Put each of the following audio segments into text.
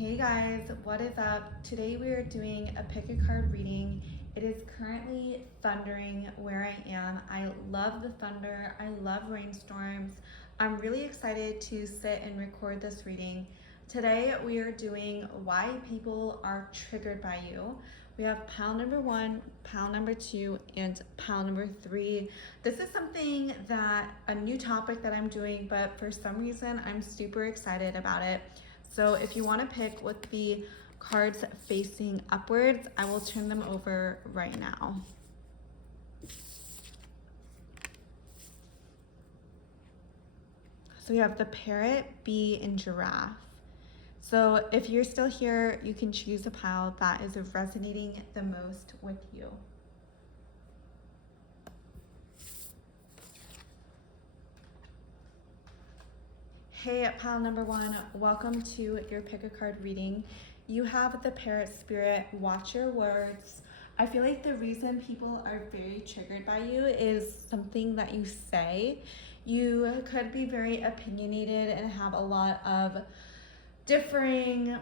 Hey guys, what is up? Today we are doing a pick a card reading. It is currently thundering where I am. I love the thunder. I love rainstorms. I'm really excited to sit and record this reading. Today we are doing why people are triggered by you. We have pile number 1, pile number 2, and pile number 3. This is something a new topic that I'm doing, but for some reason I'm super excited about it. So if you want to pick with the cards facing upwards, I will turn them over right now. So we have the parrot, bee, and giraffe. So if you're still here, you can choose a pile that is resonating the most with you. Hey, pile number 1, welcome to your pick a card reading. You have the parrot spirit, watch your words. I feel like the reason people are very triggered by you is something that you say. You could be very opinionated and have a lot of differing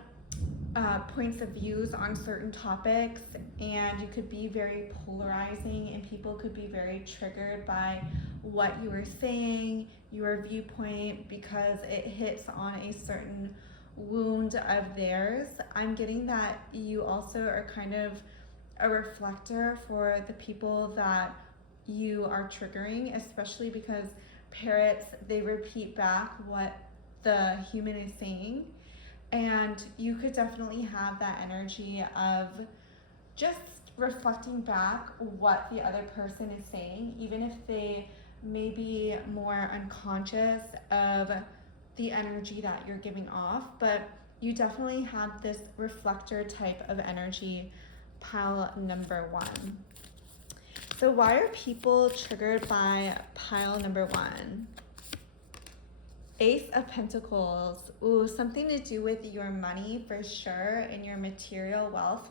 points of views on certain topics, and you could be very polarizing, and people could be very triggered by what you are saying, your viewpoint, because it hits on a certain wound of theirs. I'm getting that you also are kind of a reflector for the people that you are triggering, especially because parrots, they repeat back what the human is saying. And you could definitely have that energy of just reflecting back what the other person is saying, even if they may be more unconscious of the energy that you're giving off. But you definitely have this reflector type of energy, pile number 1. So why are people triggered by pile number 1? Ace of Pentacles. Ooh, something to do with your money for sure and your material wealth.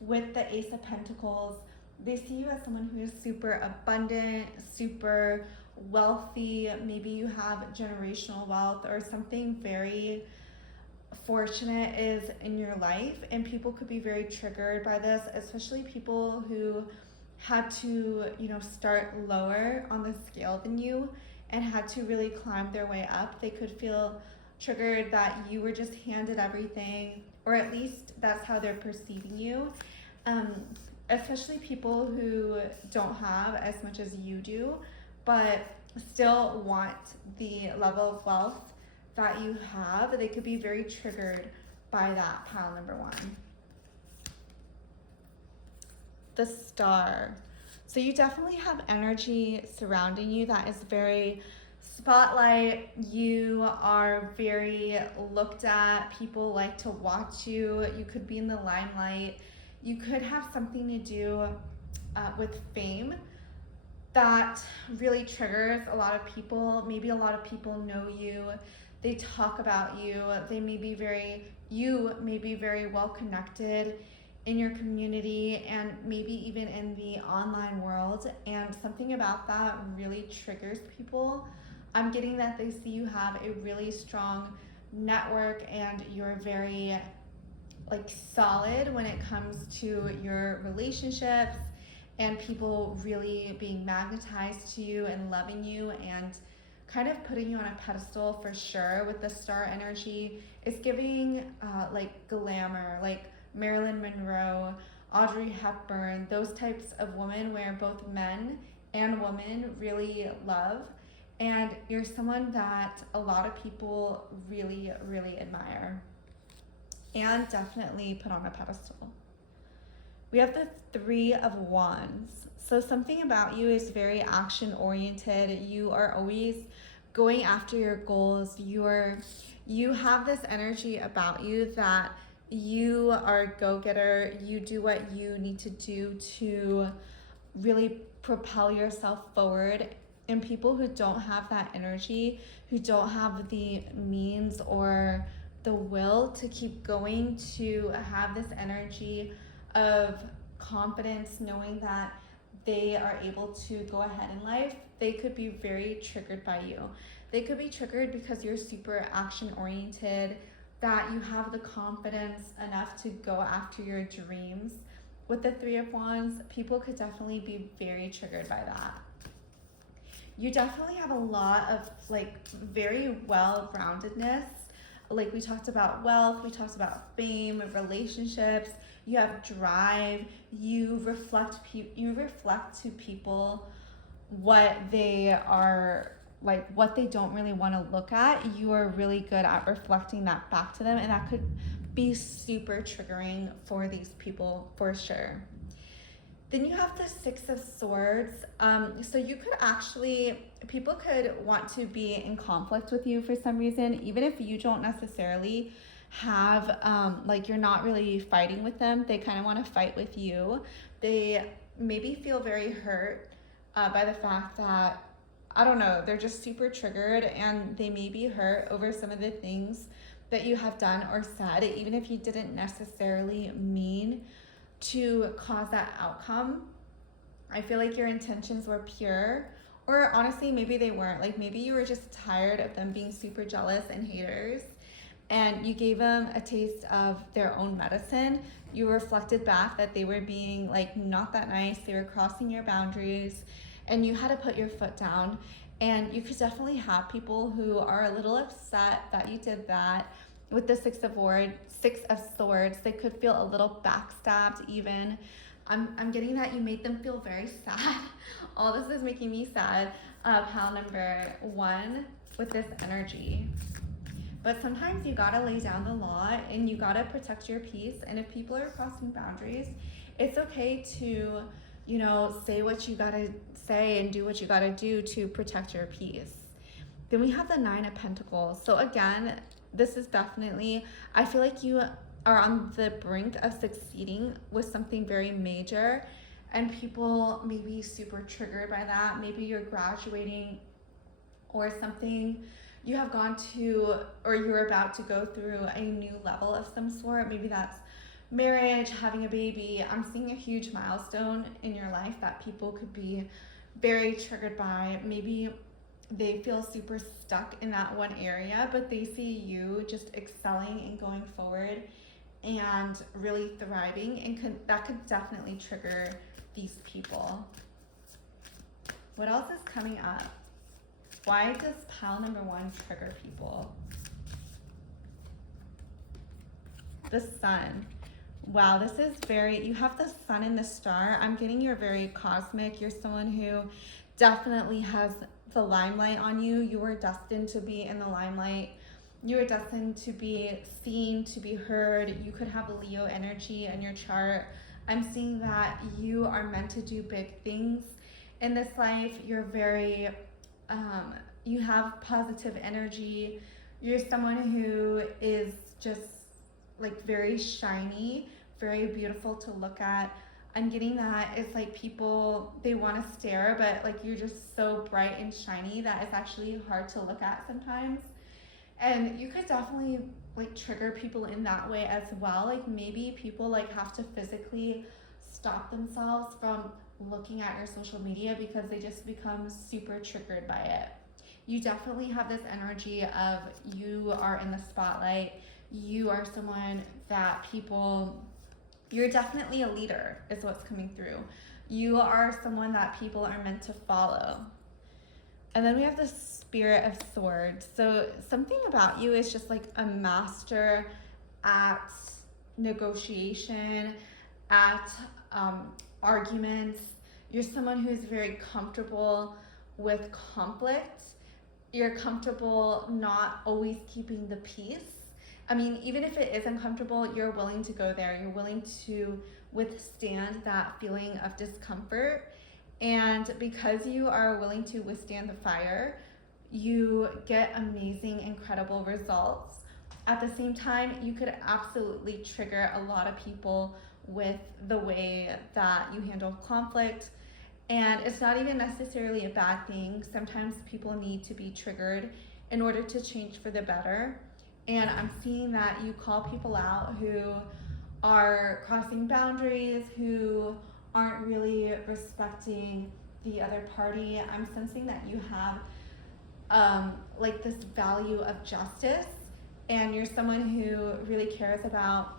With the Ace of Pentacles, they see you as someone who is super abundant, super wealthy. Maybe you have generational wealth or something very fortunate is in your life, and people could be very triggered by this, especially people who had to, start lower on the scale than you and had to really climb their way up. They could feel triggered that you were just handed everything, or at least that's how they're perceiving you. Especially people who don't have as much as you do, but still want the level of wealth that you have. They could be very triggered by that, pile number 1. The Star. So you definitely have energy surrounding you that is very spotlight. You are very looked at. People like to watch you. You could be in the limelight. You could have something to do with fame that really triggers a lot of people. Maybe a lot of people know you. They talk about you. You may be very well connected in your community and maybe even in the online world, and something about that really triggers people. I'm getting that they see you have a really strong network and you're very solid when it comes to your relationships, and people really being magnetized to you and loving you and kind of putting you on a pedestal for sure. With the Star energy, it's giving glamour, like Marilyn Monroe, Audrey Hepburn, those types of women where both men and women really love. And you're someone that a lot of people really, really admire and definitely put on a pedestal. We have the 3 of Wands. So something about you is very action oriented. You are always going after your goals. You have this energy about you that you are a go-getter. You do what you need to do to really propel yourself forward. And people who don't have that energy, who don't have the means or the will to keep going, to have this energy of confidence, knowing that they are able to go ahead in life, they could be very triggered by you. They could be triggered because you're super action oriented. that you have the confidence enough to go after your dreams. With the Three of Wands, people could definitely be very triggered by that. You definitely have a lot of like very well-roundedness. Like we talked about wealth, we talked about fame, relationships. You have drive. You reflect to people what they are, like what they don't really want to look at. You are really good at reflecting that back to them, and that could be super triggering for these people for sure. Then you have the Six of Swords. So you could actually, people could want to be in conflict with you for some reason, even if you don't necessarily have, like you're not really fighting with them. They kind of want to fight with you. They maybe feel very hurt by the fact that, I don't know, they're just super triggered, and they may be hurt over some of the things that you have done or said, even if you didn't necessarily mean to cause that outcome. I feel like your intentions were pure, or honestly, maybe they weren't. Like maybe you were just tired of them being super jealous and haters, and you gave them a taste of their own medicine. You reflected back that they were being like not that nice, they were crossing your boundaries, and you had to put your foot down. And you could definitely have people who are a little upset that you did that. With the Six of Swords, they could feel a little backstabbed even. I'm getting that you made them feel very sad. All this is making me sad. Pile number 1 with this energy. But sometimes you gotta lay down the law and you gotta protect your peace. And if people are crossing boundaries, it's okay to, you know, say what you gotta say and do what you gotta do to protect your peace. Then we have the Nine of Pentacles. So again, this is definitely, I feel like you are on the brink of succeeding with something very major, and people may be super triggered by that. Maybe you're graduating or something, you have gone to, or you're about to go through a new level of some sort. Maybe that's marriage, having a baby. I'm seeing a huge milestone in your life that people could be very triggered by. Maybe they feel super stuck in that one area, but they see you just excelling and going forward and really thriving, and that could definitely trigger these people. What else is coming up? Why does pile number 1 trigger people? The Sun. Wow, this is very, you have the Sun and the Star. I'm getting you're very cosmic. You're someone who definitely has the limelight on you. You were destined to be in the limelight. You were destined to be seen, to be heard. You could have a Leo energy in your chart. I'm seeing that you are meant to do big things in this life. You're very, you have positive energy. You're someone who is just like very shiny, very beautiful to look at. I'm getting that it's like people, they want to stare, but like you're just so bright and shiny that it's actually hard to look at sometimes. And you could definitely like trigger people in that way as well. Like maybe people like have to physically stop themselves from looking at your social media because they just become super triggered by it. You definitely have this energy of you are in the spotlight. You are someone that people, you're definitely a leader is what's coming through. You are someone that people are meant to follow. And then we have the Spirit of Swords. So something about you is just like a master at negotiation, at arguments. You're someone who's very comfortable with conflict. You're comfortable not always keeping the peace. I mean, even if it is uncomfortable, you're willing to go there. You're willing to withstand that feeling of discomfort. And because you are willing to withstand the fire, you get amazing, incredible results. At the same time, you could absolutely trigger a lot of people with the way that you handle conflict. And it's not even necessarily a bad thing. Sometimes people need to be triggered in order to change for the better. And I'm seeing that you call people out who are crossing boundaries, who aren't really respecting the other party. I'm sensing that you have like this value of justice, and you're someone who really cares about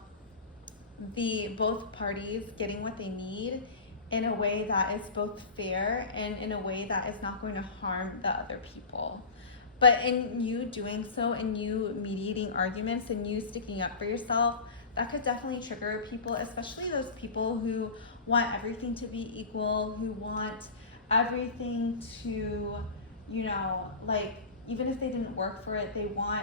both parties getting what they need in a way that is both fair and in a way that is not going to harm the other people. But in you doing so, and you mediating arguments, and you sticking up for yourself, that could definitely trigger people, especially those people who want everything to be equal, who want everything to, you know, like, even if they didn't work for it, they want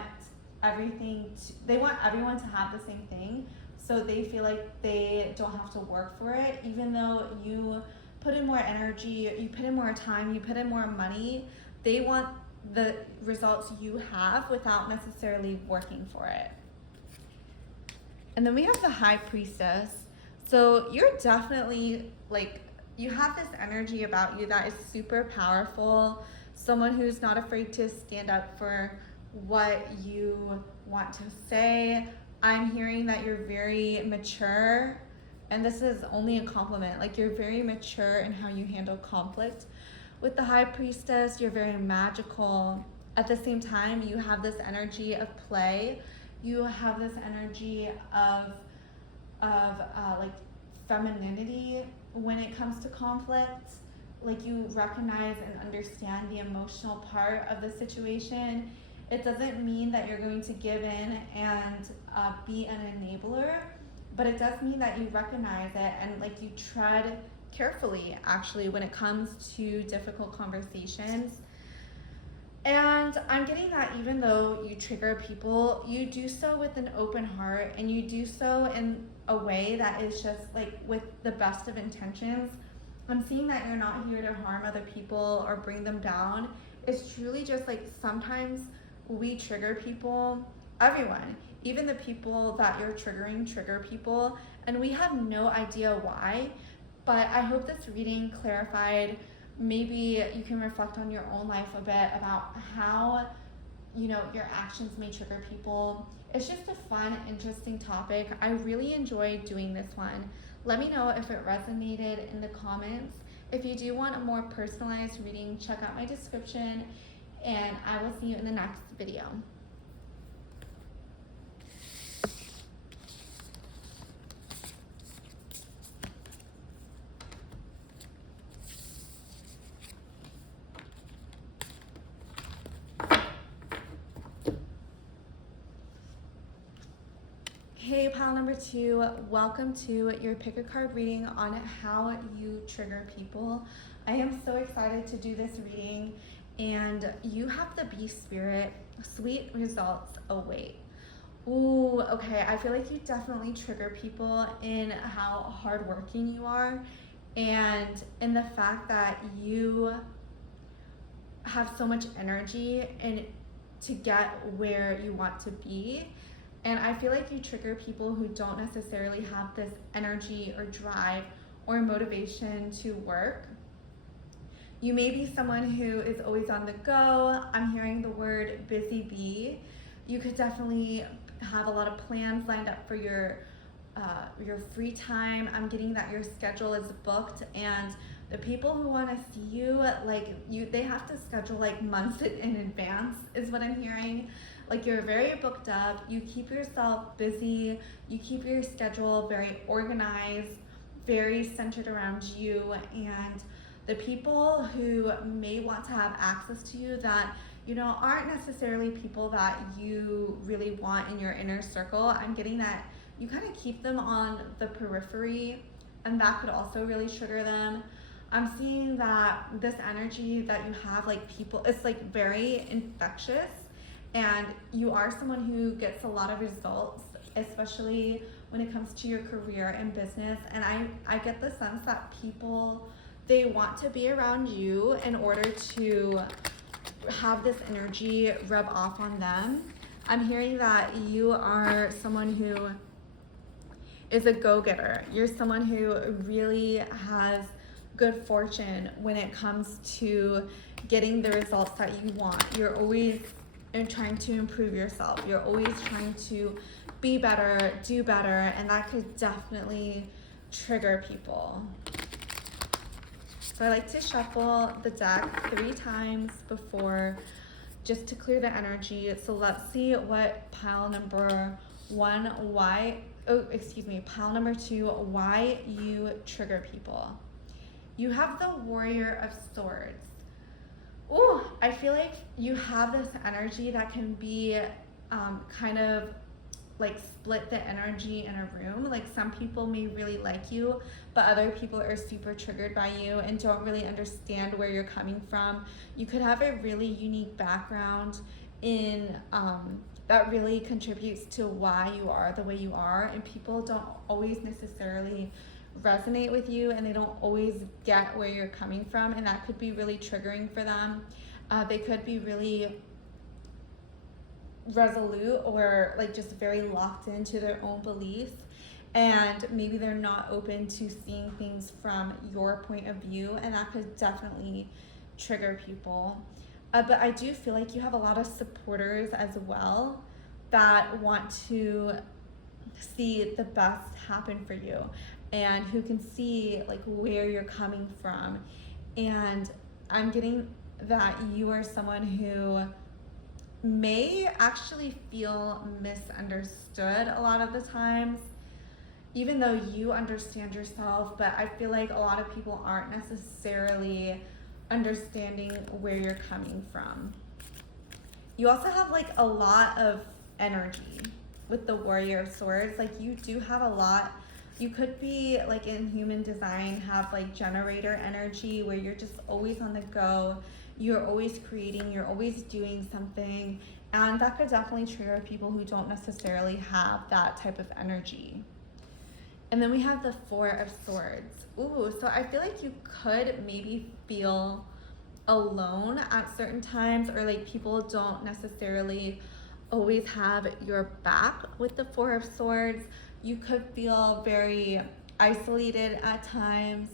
they want everyone to have the same thing. So they feel like they don't have to work for it, even though you put in more energy, you put in more time, you put in more money. They want the results you have without necessarily working for it. And then we have the High Priestess. So you're definitely, like, you have this energy about you that is super powerful. Someone who's not afraid to stand up for what you want to say. I'm hearing that you're very mature, and this is only a compliment. Like, you're very mature in how you handle conflict. With the High Priestess, you're very magical. At the same time, you have this energy of play. You have this energy of like femininity when it comes to conflict. Like, you recognize and understand the emotional part of the situation. It doesn't mean that you're going to give in and be an enabler, but it does mean that you recognize it and, like, you tread carefully, actually, when it comes to difficult conversations. And I'm getting that even though you trigger people, you do so with an open heart, and you do so in a way that is just, like, with the best of intentions. I'm seeing that you're not here to harm other people or bring them down. It's truly just, like, sometimes we trigger people, everyone, even the people that you're triggering trigger people, and we have no idea why. But I hope this reading clarified. Maybe you can reflect on your own life a bit about how, you know, your actions may trigger people. It's just a fun, interesting topic. I really enjoyed doing this one. Let me know if it resonated in the comments. If you do want a more personalized reading, check out my description, and I will see you in the next video. Hey, pile number 2, welcome to your pick a card reading on how you trigger people. I am so excited to do this reading, and you have the Beast Spirit. Sweet results await. Ooh, okay, I feel like you definitely trigger people in how hardworking you are, and in the fact that you have so much energy and to get where you want to be. And I feel like you trigger people who don't necessarily have this energy or drive or motivation to work. You may be someone who is always on the go. I'm hearing the word busy bee. You could definitely have a lot of plans lined up for your free time. I'm getting that your schedule is booked, and the people who want to see you, they have to schedule like months in advance is what I'm hearing. Like, you're very booked up, you keep yourself busy, you keep your schedule very organized, very centered around you, and the people who may want to have access to you that, you know, aren't necessarily people that you really want in your inner circle. I'm getting that you kind of keep them on the periphery, and that could also really trigger them. I'm seeing that this energy that you have, like, people, it's like very infectious, and you are someone who gets a lot of results, especially when it comes to your career and business. And I get the sense that people, they want to be around you in order to have this energy rub off on them. I'm hearing that you are someone who is a go-getter. You're someone who really has good fortune when it comes to getting the results that you want. You're always trying to improve yourself. You're always trying to be better, do better, and that could definitely trigger people. So I like to shuffle the deck 3 times before just to clear the energy. So let's see what pile number 1, pile number 2, why you trigger people. You have the Warrior of Swords. Ooh, I feel like you have this energy that can be kind of like split the energy in a room. Like some people may really like you, but other people are super triggered by you and don't really understand where you're coming from. You could have a really unique background in that really contributes to why you are the way you are, and people don't always necessarily resonate with you, and they don't always get where you're coming from, and that could be really triggering for them. They could be really resolute or like just very locked into their own beliefs, and maybe they're not open to seeing things from your point of view, and that could definitely trigger people. But I do feel like you have a lot of supporters as well that want to see the best happen for you and who can see like where you're coming from. And I'm getting that you are someone who may actually feel misunderstood a lot of the times, even though you understand yourself. But I feel like a lot of people aren't necessarily understanding where you're coming from. You also have like a lot of energy with the Warrior of Swords. Like you do have a lot. You could be like in human design, have like generator energy where you're just always on the go. You're always creating, you're always doing something. And that could definitely trigger people who don't necessarily have that type of energy. And then we have the Four of Swords. Ooh, so I feel like you could maybe feel alone at certain times, or like people don't necessarily always have your back with the Four of Swords. You could feel very isolated at times.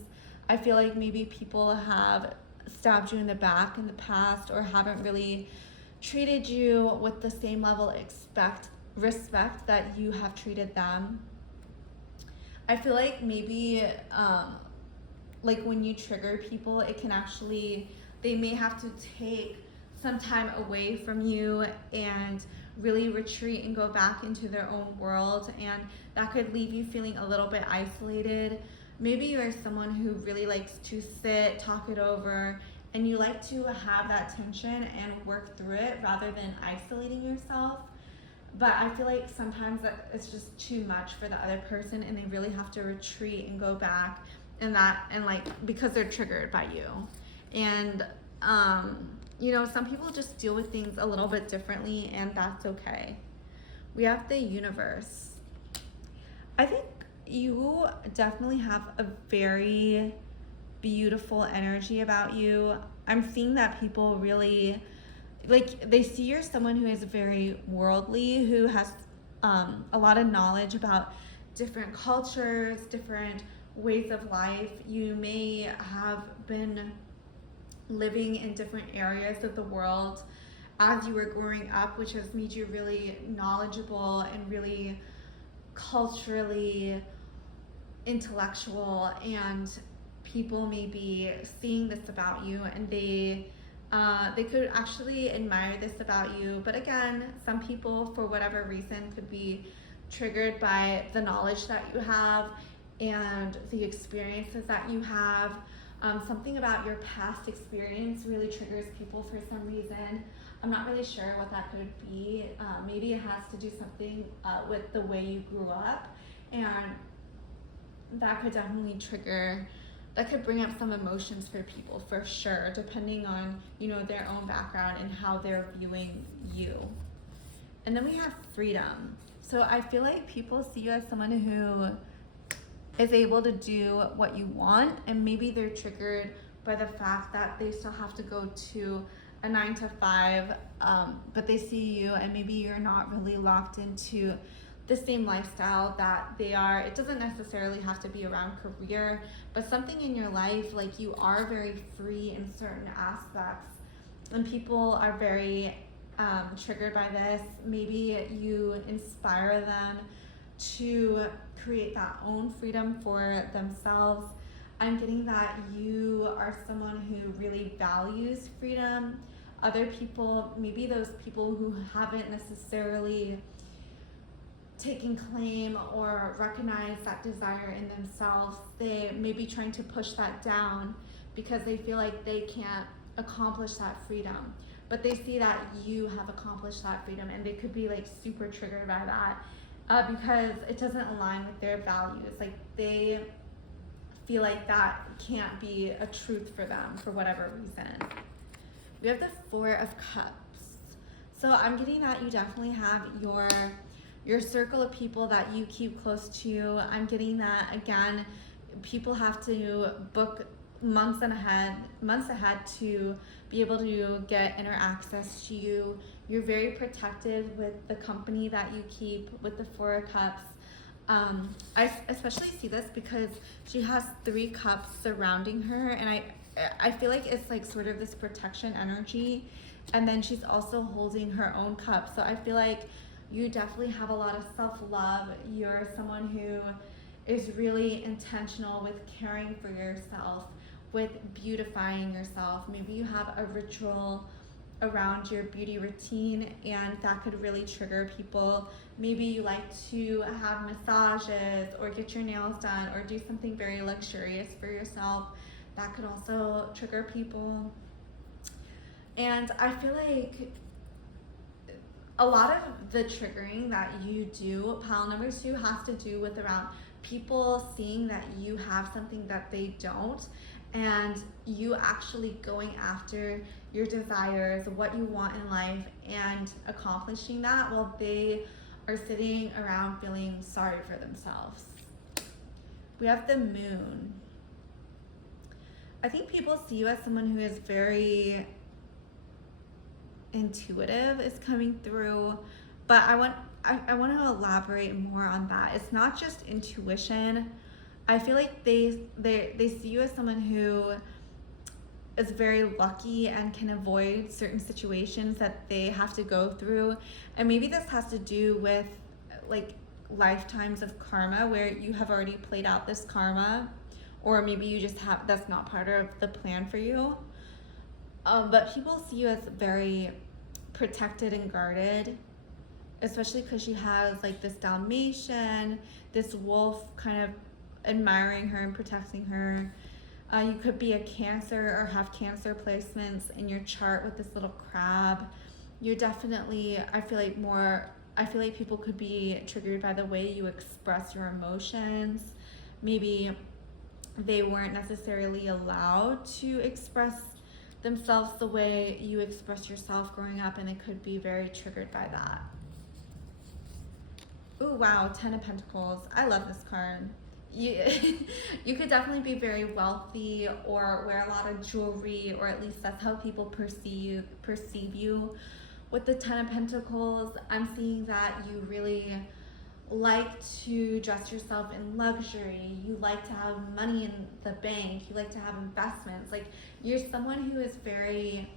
I feel like maybe people have stabbed you in the back in the past, or haven't really treated you with the same level of respect that you have treated them. I feel like maybe like when you trigger people, it can actually, they may have to take some time away from you and really retreat and go back into their own world, and that could leave you feeling a little bit isolated. Maybe you're someone who really likes to sit, talk it over, and you like to have that tension and work through it rather than isolating yourself. But I feel like sometimes that it's just too much for the other person, and they really have to retreat and go back, and like because they're triggered by you. And you know, some people just deal with things a little bit differently, and that's okay. We have the Universe. I think you definitely have a very beautiful energy about you. I'm seeing that people really, like, they see you're someone who is very worldly, who has a lot of knowledge about different cultures, different ways of life. You may have been living in different areas of the world as you were growing up, which has made you really knowledgeable and really culturally intellectual, and people may be seeing this about you, and they could actually admire this about you. But again, some people, for whatever reason, could be triggered by the knowledge that you have and the experiences that you have. Something about your past experience really triggers people for some reason. I'm not really sure what that could be. Maybe it has to do something with the way you grew up, and that could definitely trigger, that could bring up some emotions for people for sure, depending on, you know, their own background and how they're viewing you. And then we have Freedom. So I feel like people see you as someone who is able to do what you want, and maybe they're triggered by the fact that they still have to go to a 9 to 5, but they see you and maybe you're not really locked into the same lifestyle that they are. It doesn't necessarily have to be around career, but something in your life, like you are very free in certain aspects, and people are very triggered by this. Maybe you inspire them to create that own freedom for themselves. I'm getting that you are someone who really values freedom. Other people, maybe those people who haven't necessarily taken claim or recognize that desire in themselves, they may be trying to push that down because they feel like they can't accomplish that freedom. But they see that you have accomplished that freedom, and they could be like super triggered by that because it doesn't align with their values. Like they feel like that can't be a truth for them for whatever reason. We have the Four of Cups. So I'm getting that you definitely have your circle of people that you keep close to. I'm getting that, again, people have to book months ahead to be able to get inner access to you. You're very protected with the company that you keep with the Four of Cups. I especially see this because she has 3 cups surrounding her, and I feel like it's like sort of this protection energy, and then she's also holding her own cup. So I feel like you definitely have a lot of self-love. You're someone who is really intentional with caring for yourself, with beautifying yourself. Maybe you have a ritual around your beauty routine, and that could really trigger people. Maybe you like to have massages or get your nails done or do something very luxurious for yourself. That could also trigger people. And I feel like a lot of the triggering that you do, pile number 2, has to do with around people seeing that you have something that they don't, and you actually going after your desires, what you want in life, and accomplishing that while they are sitting around feeling sorry for themselves. We have the Moon. I think people see you as someone who is very intuitive, is coming through, but I want to elaborate more on that. It's not just intuition. I feel like they see you as someone who is very lucky and can avoid certain situations that they have to go through. And maybe this has to do with like lifetimes of karma where you have already played out this karma, or maybe you just have, that's not part of the plan for you. But people see you as very protected and guarded, especially because she has like this Dalmatian, this wolf kind of admiring her and protecting her. You could be a Cancer or have Cancer placements in your chart with this little crab. You're definitely, I feel like people could be triggered by the way you express your emotions. Maybe they weren't necessarily allowed to express themselves the way you express yourself growing up, and they could be very triggered by that. Oh wow, 10 of Pentacles. I love this card. You could definitely be very wealthy or wear a lot of jewelry, or at least that's how people perceive you. With the 10 of Pentacles, I'm seeing that you really like to dress yourself in luxury. You like to have money in the bank. You like to have investments. Like, you're someone who is very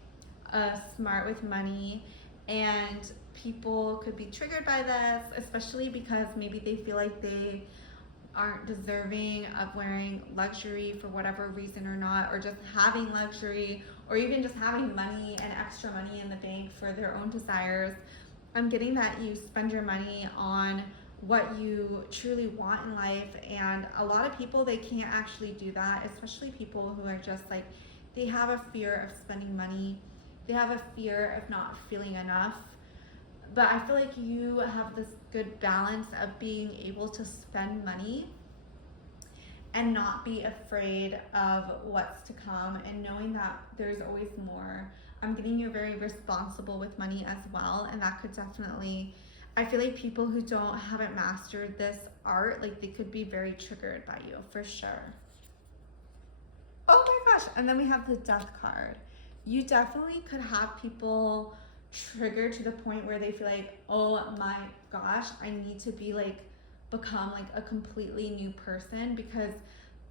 smart with money, and people could be triggered by this, especially because maybe they feel like they aren't deserving of wearing luxury for whatever reason or not, or just having luxury, or even just having money and extra money in the bank for their own desires. I'm getting that you spend your money on what you truly want in life, and a lot of people, they can't actually do that, especially people who are just like, they have a fear of spending money, they have a fear of not feeling enough. But I feel like you have this good balance of being able to spend money and not be afraid of what's to come, and knowing that there's always more. I'm getting you're very responsible with money as well, and that could definitely, I feel like people who haven't mastered this art, like they could be very triggered by you for sure. Oh my gosh, and then we have the Death card. You definitely could have people triggered to the point where they feel like, oh my gosh, I need to be like, become like a completely new person, because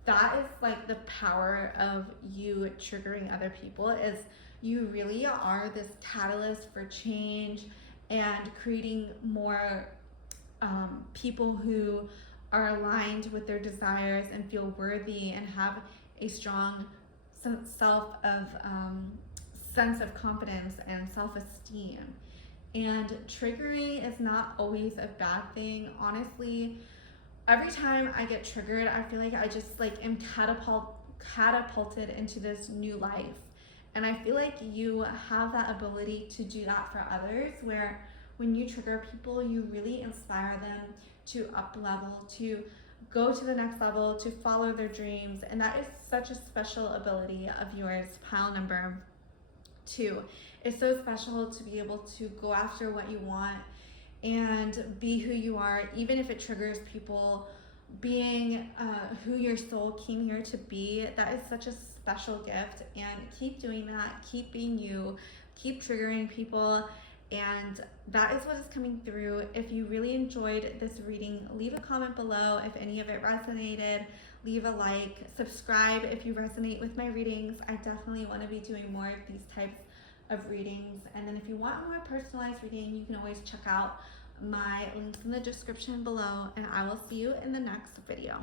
that is like the power of you triggering other people, is you really are this catalyst for change and creating more people who are aligned with their desires and feel worthy and have a strong sense sense of confidence and self-esteem. And triggering is not always a bad thing. Honestly, every time I get triggered, I feel like I just like am catapulted into this new life. And I feel like you have that ability to do that for others, where when you trigger people, you really inspire them to up level, to go to the next level, to follow their dreams. And that is such a special ability of yours, pile number 2. It's so special to be able to go after what you want and be who you are, even if it triggers people. Being who your soul came here to be, that is such a special gift. And keep doing that, keep being you, keep triggering people. And that is what is coming through. If you really enjoyed this reading, leave a comment below if any of it resonated. Leave a like, subscribe if you resonate with my readings. I definitely want to be doing more of these types of readings. And then if you want a more personalized reading, you can always check out my links in the description below, and I will see you in the next video.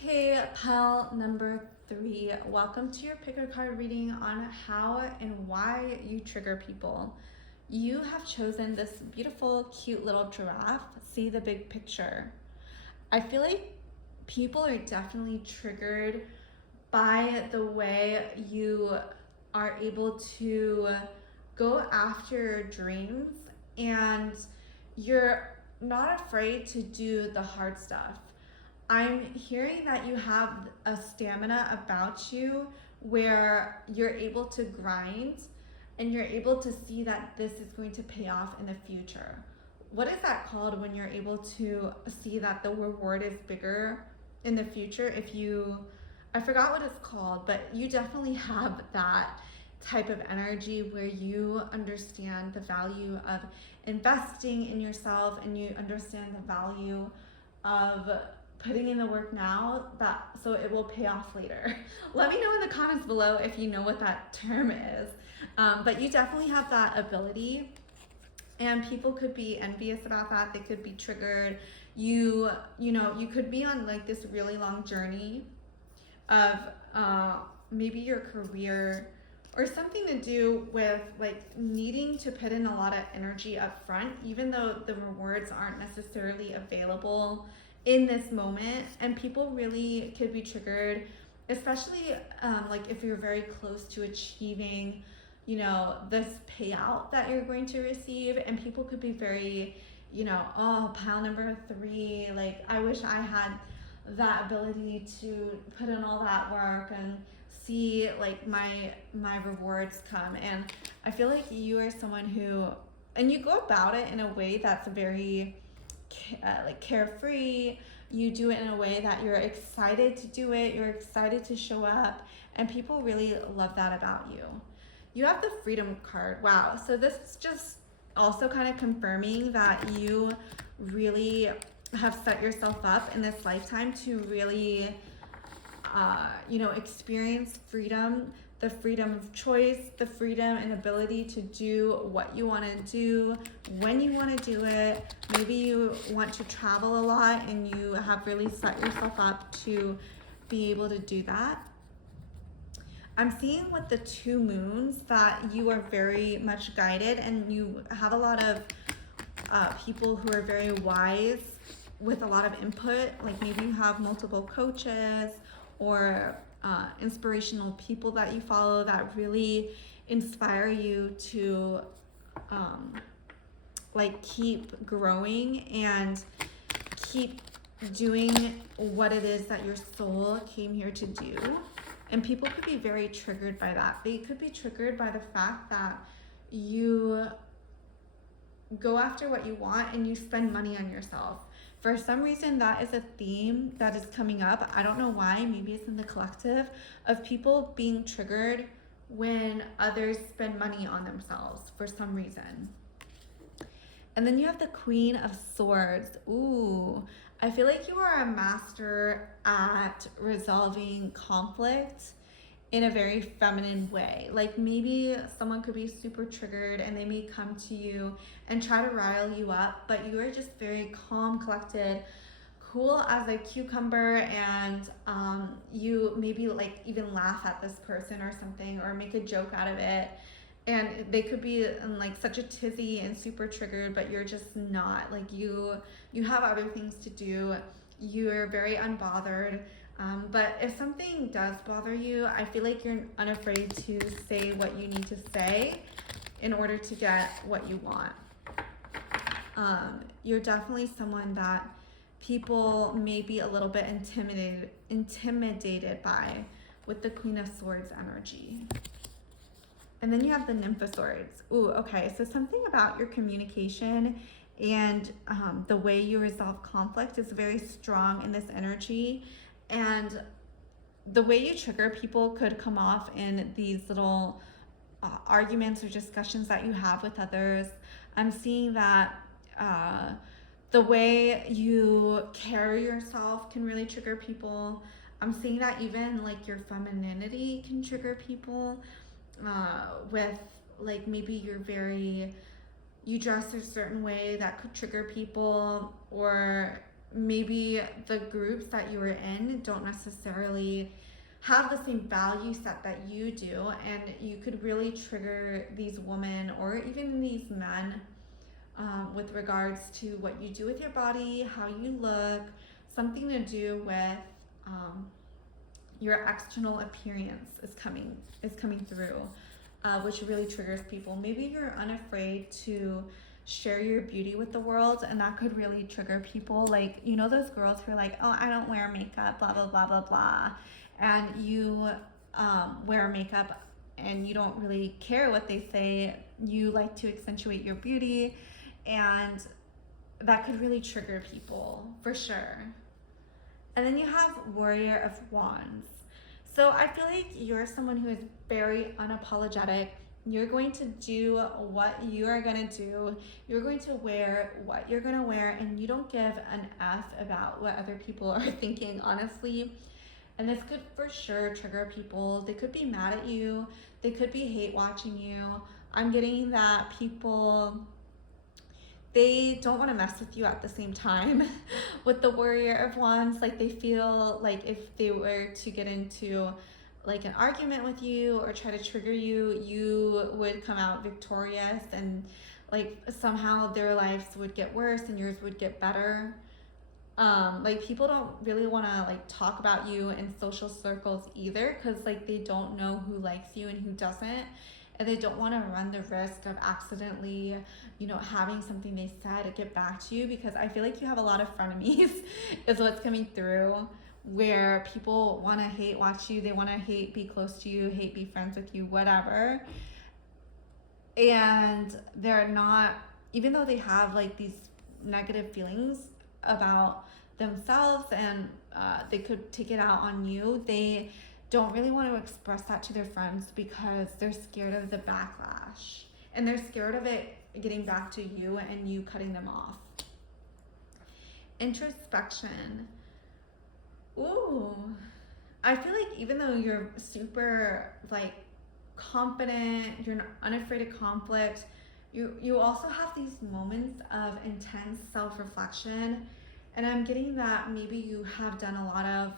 Hey, pile number 3, welcome to your pick a card reading on how and why you trigger people. You have chosen this beautiful, cute little giraffe. See the big picture. I feel like people are definitely triggered by the way you are able to go after your dreams, and you're not afraid to do the hard stuff. I'm hearing that you have a stamina about you where you're able to grind and you're able to see that this is going to pay off in the future. What is that called when you're able to see that the reward is bigger in the future? I forgot what it's called, but you definitely have that type of energy where you understand the value of investing in yourself, and you understand the value of putting in the work now, so it will pay off later. Let me know in the comments below if you know what that term is. But you definitely have that ability, and people could be envious about that. They could be triggered. You could be on like this really long journey of maybe your career, or something to do with like needing to put in a lot of energy up front, even though the rewards aren't necessarily available in this moment. And people really could be triggered, especially like if you're very close to achieving this payout that you're going to receive. And people could be very oh, pile number 3, like I wish I had that ability to put in all that work and see like my rewards come. And I feel like you are someone who, and you go about it in a way that's very like carefree. You do it in a way that you're excited to do it, you're excited to show up, and people really love that about you. You have the freedom card. Wow. So this is just also kind of confirming that you really have set yourself up in this lifetime to really experience freedom, the freedom of choice, the freedom and ability to do what you want to do, when you want to do it. Maybe you want to travel a lot and you have really set yourself up to be able to do that. I'm seeing with the 2 moons that you are very much guided, and you have a lot of people who are very wise with a lot of input. Like maybe you have multiple coaches or inspirational people that you follow that really inspire you to like keep growing and keep doing what it is that your soul came here to do. And people could be very triggered by that. They could be triggered by the fact that you go after what you want and you spend money on yourself. For some reason, that is a theme that is coming up. I don't know why. Maybe it's in the collective of people being triggered when others spend money on themselves for some reason. And then you have the Queen of Swords. Ooh, I feel like you are a master at resolving conflict in a very feminine way. Like maybe someone could be super triggered and they may come to you and try to rile you up, but you are just very calm, collected, cool as a cucumber, and you maybe like even laugh at this person or something or make a joke out of it, and they could be in like such a tizzy and super triggered, but you're just not. Like you have other things to do, you're very unbothered. But if something does bother you, I feel like you're unafraid to say what you need to say in order to get what you want. You're definitely someone that people may be a little bit intimidated by, with the Queen of Swords energy. And then you have the Nymph of Swords. Ooh, okay, so something about your communication and the way you resolve conflict is very strong in this energy. And the way you trigger people could come off in these little arguments or discussions that you have with others. I'm seeing that the way you carry yourself can really trigger people. I'm seeing that even like your femininity can trigger people, with like maybe you dress a certain way that could trigger people, or maybe the groups that you are in don't necessarily have the same value set that you do, and you could really trigger these women or even these men, with regards to what you do with your body, how you look, something to do with your external appearance is coming through, which really triggers people. Maybe you're unafraid to share your beauty with the world, and that could really trigger people. Like, you know those girls who are like, oh, I don't wear makeup, blah blah blah blah blah, and you wear makeup and you don't really care what they say. You like to accentuate your beauty, and that could really trigger people for sure. And then you have Warrior of Wands. So I feel like you're someone who is very unapologetic. You're going to do what you are going to do. You're going to wear what you're going to wear, and you don't give an F about what other people are thinking, honestly. And this could for sure trigger people. They could be mad at you. They could be hate watching you. I'm getting that people, they don't want to mess with you at the same time. With the Warrior of Wands, like they feel like if they were to get into like an argument with you or try to trigger you, you would come out victorious, and like somehow their lives would get worse and yours would get better. Like people don't really want to like talk about you in social circles either, because like they don't know who likes you and who doesn't, and they don't want to run the risk of accidentally, having something they said get back to you, because I feel like you have a lot of frenemies is what's coming through, where people want to hate watch you, they want to hate be close to you, hate be friends with you, whatever. And they're not, even though they have like these negative feelings about themselves, and they could take it out on you, they don't really want to express that to their friends because they're scared of the backlash, and they're scared of it getting back to you and you cutting them off. Introspection. Ooh, I feel like even though you're super like confident, you're not unafraid of conflict, you also have these moments of intense self-reflection, and I'm getting that maybe you have done a lot of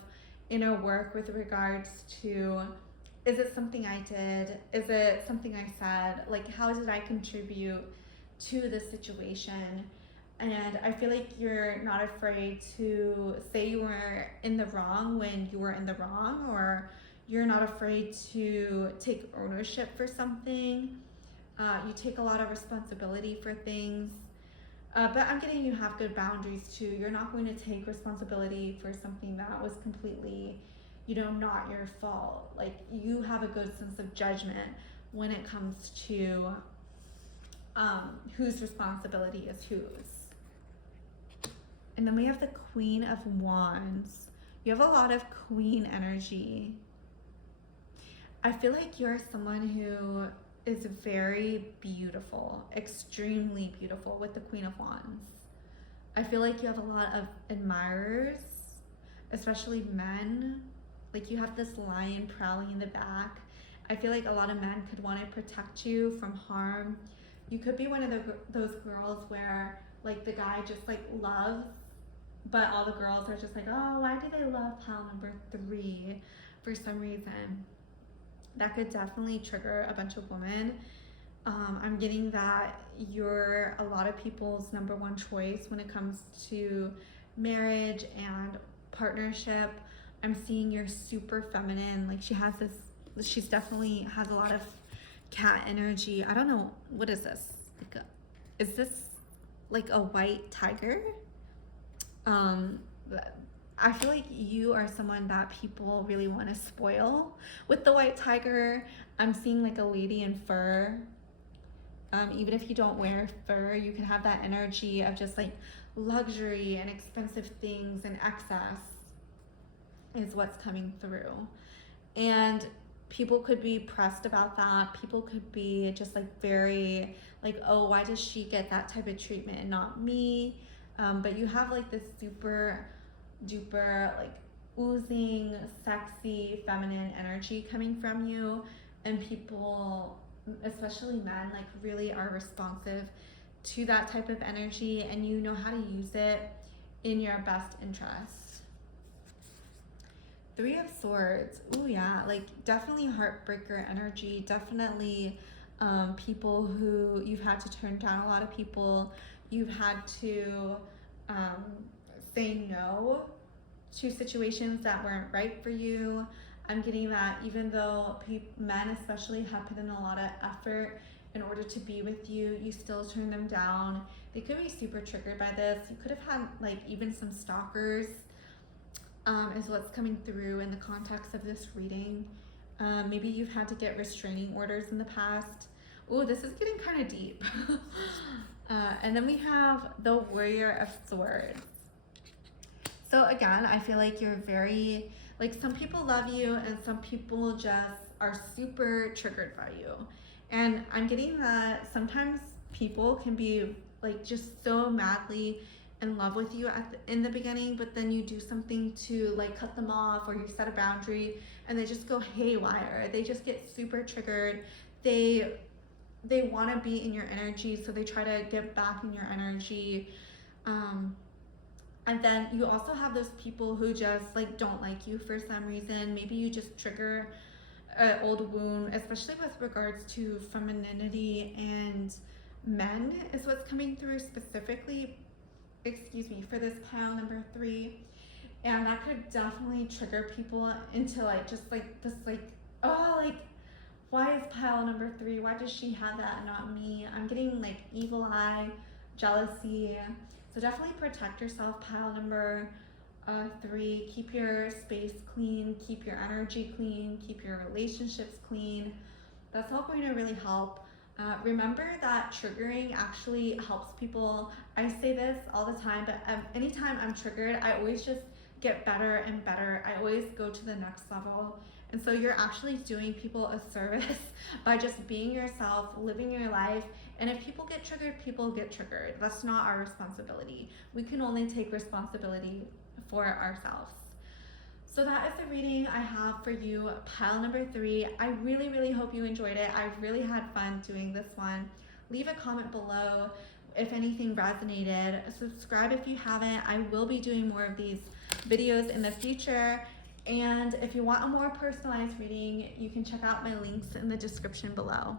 inner work with regards to, is it something I did? Is it something I said? Like, how did I contribute to the situation? And I feel like you're not afraid to say you were in the wrong when you were in the wrong, or you're not afraid to take ownership for something. You take a lot of responsibility for things. But I'm getting you have good boundaries too. You're not going to take responsibility for something that was completely, not your fault. Like, you have a good sense of judgment when it comes to whose responsibility is whose. And then we have the Queen of Wands. You have a lot of queen energy. I feel like you're someone who is very beautiful, extremely beautiful with the Queen of Wands. I feel like you have a lot of admirers, especially men. like you have this lion prowling in the back. I feel like a lot of men could want to protect you from harm. You could be one of those girls where like the guy just like loves, but all the girls are just like, oh, why do they love pile number 3 for some reason? That could definitely trigger a bunch of women. I'm getting that you're a lot of people's number one choice when it comes to marriage and partnership. I'm seeing you're super feminine. Like she's definitely has a lot of cat energy. I don't know, what is this? Is this like a white tiger? I feel like you are someone that people really want to spoil with the white tiger. I'm seeing like a lady in fur. Even if you don't wear fur, you can have that energy of just like luxury and expensive things and excess is what's coming through. And people could be pressed about that. People could be just like very like, oh, why does she get that type of treatment and not me? But you have like this super duper like oozing, sexy, feminine energy coming from you, and people, especially men, like really are responsive to that type of energy, and you know how to use it in your best interest. 3 of Swords. Oh yeah, like definitely heartbreaker energy. Definitely people who you've had to turn down a lot of people. You've had to say no to situations that weren't right for you. I'm getting that even though men especially have put in a lot of effort in order to be with you, you still turn them down. They could be super triggered by this. You could have had like even some stalkers is what's coming through in the context of this reading. Maybe you've had to get restraining orders in the past. Oh, this is getting kind of deep. And then we have the Warrior of Swords. So again, I feel like you're very, like some people love you and some people just are super triggered by you. And I'm getting that sometimes people can be like just so madly in love with you in the beginning, but then you do something to like cut them off, or you set a boundary and they just go haywire. They just get super triggered. They want to be in your energy, so they try to get back in your energy. And then you also have those people who just like don't like you for some reason. Maybe you just trigger an old wound, especially with regards to femininity and men is what's coming through specifically, for this pile number 3. And that could definitely trigger people into like just like this like, oh, like why is pile number 3, why does she have that and not me? I'm getting like evil eye, jealousy. So definitely protect yourself, pile number 3. Keep your space clean, keep your energy clean, keep your relationships clean. That's all going to really help. Remember that triggering actually helps people. I say this all the time, but anytime I'm triggered, I always just get better and better. I always go to the next level. And so you're actually doing people a service by just being yourself, living your life. And if people get triggered, people get triggered. That's not our responsibility. We can only take responsibility for ourselves. So that is the reading I have for you, pile number 3. I really, really hope you enjoyed it. I've really had fun doing this one. Leave a comment below if anything resonated. Subscribe if you haven't. I will be doing more of these videos in the future. And if you want a more personalized reading, you can check out my links in the description below.